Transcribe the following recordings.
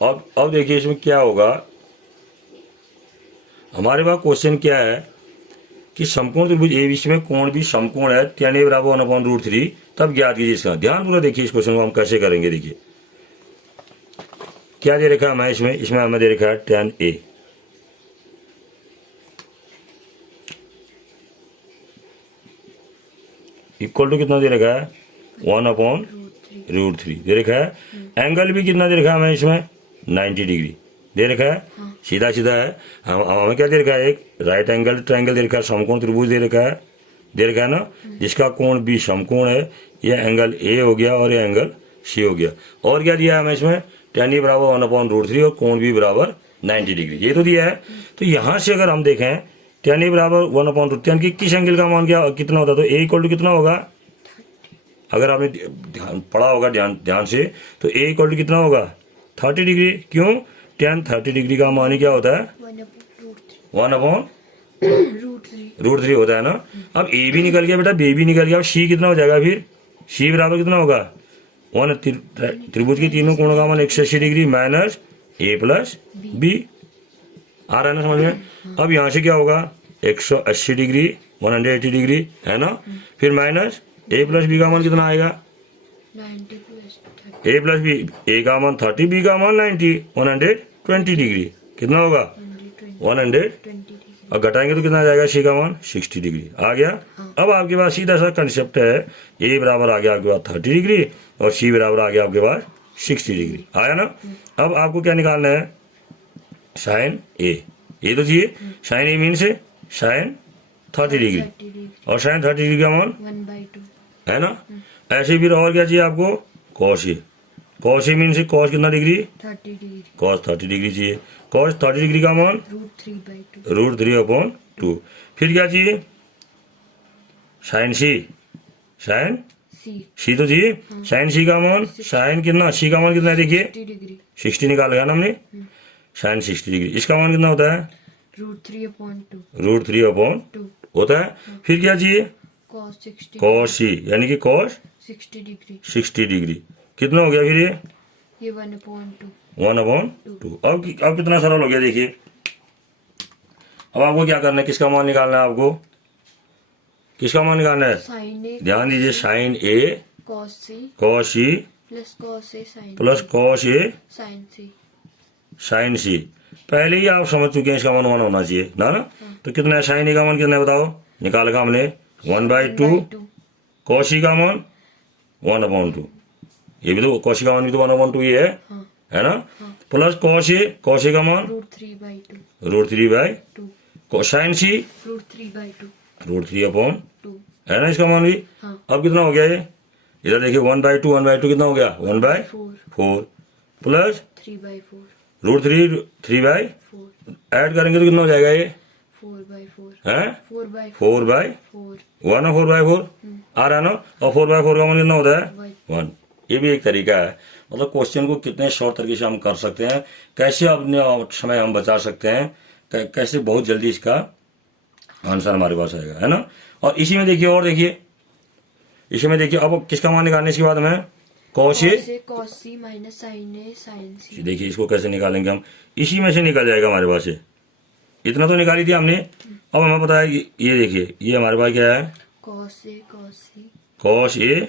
अब देखिए इसमें क्या होगा, हमारे पास क्वेश्चन क्या है कि समकोण त्रिभुज ए बीच में कोण भी समकोण है, tan a बराबर 1/√3, तब ज्ञात कीजिए इसका। ध्यानपूर्वक देखिए इस क्वेश्चन को हम कैसे करेंगे। देखिए क्या दे रखा है हमें, इसमें हमें दे रखा है tan a इक्वल टू कितना दे रखा है 1/√3 दे रखा है। एंगल भी कितना दे रखा है हमें इसमें 90 डिग्री दे रखा है। सीधा सीधा है। हमें क्या दे रखा है, एक राइट एंगल ट्रायंगल दे रखा है, समकोण त्रिभुज दे रखा है ना, जिसका कोण भी समकोण है। ये एंगल ए हो गया और ये एंगल सी हो गया। और क्या दिया है हमें इसमें, tan a बराबर 1/√3 और कोण भी बराबर 90 डिग्री, ये तो दिया है। तो यहां से अगर हम देखें tan a बराबर 1/√3 की किस एंगल का मान क्या कितना होता है, तो a इक्वल टू कितना होगा, अगर आपने ध्यान पढ़ा होगा ध्यान से, तो a इक्वल टू कितना होगा 30 डिग्री। क्यों, tan 30 डिग्री का मान ही क्या होता है 1/√3 होता है ना। अब a भी निकल गया बेटा, b भी निकल गया, अब c कितना हो जाएगा, फिर c बराबर कितना होगा, त्रिभुज के तीनों कोणों का मान 180 degree minus a plus b। आ रहा है ना समझ में। अब यहाँ से क्या होगा 180 डिग्री 180 डिग्री है ना, फिर माइनस a प्लस b का मान कितना आएगा 90 plus 30 a plus b, a का मान 30 b का मान 90 120 डिग्री कितना होगा 120। 20 और घटाएंगे तो कितना आ जाएगा, c का मान 60 डिग्री आ गया। अब आपके पास सीधा सा कंसेप्ट है, a बराबर आ गया आपके पास 30 डिग्री और c बराबर आ गया आपके पास 60 डिग्री, आया ना। अब आपको क्या निकालना है, साइन a, ये तो चाहिए। साइन a मीन से साइन 30 डिग्री और साइन 30 डिग्री का मान 1/2 है ना। ऐसे फिर और क्या चाहिए आपको, cos A. Cos A mean से कॉस कितना डिग्री 30 डिग्री कॉस 30 डिग्री चाहिए। कॉस 30 डिग्री का मान √3/2 √3/2। फिर क्या चाहिए, साइन सी, साइन c तो चाहिए। साइन सी का मान, साइन कितना, सी का मान कितना है देखिए 60 डिग्री 60 निकाल गया ना हमने, साइन 60 डिग्री, इसका मान कितना होता है √3/2 √3/2 होता है। फिर क्या चाहिए, cos 60 कॉस सी यानी कि कॉस 60 डिग्री 60 डिग्री कितना हो गया, फिर ये ये 1/2 1/2। अब कितना सरल हो गया देखिए। अब आपको क्या करना है, किसका मान निकालना है आपको, किसका मान निकालना है, sin a ध्यान दीजिए, sine A cos c cos C plus cos a sin plus cos A sin c sine C. पहले ही आप समझ चुके हैं इसका मान 1 होना चाहिए ना ना। तो कितना है, साइन ए का मान कितना है बताओ, निकाल का हमने 1/2, कॉस सी का मान 1/2, ये भी तो कॉस सी का मान भी तो 1/2 ही है ना, प्लस कॉस ए का मान √3/2 √3/2, साइन सी √3/2 √3/2 है ना इसका मान भी। हाँ। अब कितना हो गया ये, इधर देखिए 1/2 कितना हो गया 1/4 प्लस 3/4 √3/4 ऐड करेंगे तो कितना हो जाएगा ये 4/4 है 4/4 4/4 4/4 आ रहा है ना। और 4/4 का मान कितना होता है 1। ये भी एक तरीका है, मतलब क्वेश्चन को कितने शॉर्ट तरीके से हम कर सकते हैं, कैसे अपने समय हम बचा सकते हैं, कैसे बहुत जल्दी इसका आंसर हमारे पास आएगा है ना। और इसी में देखिए, और देखिए इसी में देखिए, अब किसका मान निकालने के बाद हमें cos c minus sin a sin c देखिए इसको कैसे निकालेंगे हम, इसी में से निकल जाएगा हमारे पास ये, इतना तो निकाली थी हमने। अब हमें पता है ये देखिए, ये हमारे पास क्या है cos a cos c cos A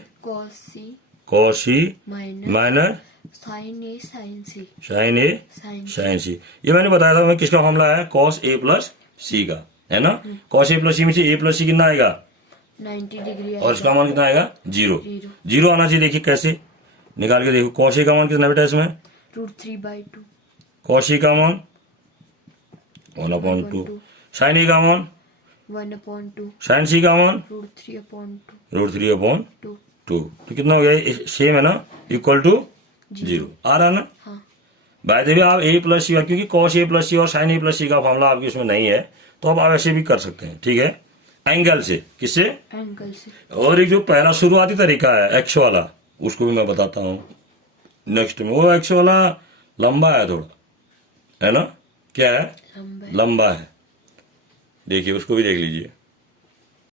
cos C minus sin a sin c sine A sin sine C. ये मैंने बताया था हमें किसका फॉर्मूला है, कॉस ए प्लस सी का है ना। कॉस ए प्लस सी में से ए प्लस सी कितना आएगा 90 डिग्री और इसका मान कितना आएगा 0 आना चाहिए। देखिए कैसे निकाल के देखो, कॉस ए का मान कितना बेटा इसमें √3/2 कॉस सी का मान 1/2, साइन ए का मान 1/2 साइन सी का मान √3/2 √3/2। तो कितना हो गया, सेम है ना, इक्वल टू 0 आ रहा ना। हाँ बाय द वे आप ए प्लस सी, क्योंकि कॉस ए प्लस सी और साइन ए प्लस सी का फॉर्मूला आपके उसमें नहीं है, तो अब आप ऐसे भी कर सकते हैं, ठीक है, एंगल से। किससे, एंगल से। और एक जो पहला शुरुआती तरीका है एक्स वाला, उसको भी मैं बताता हूँ नेक्स्ट में। वो एक्स वाला लंबा है थोड़ा, है ना, क्या है लंबा लंबा है, देखिए उसको भी देख लीजिए।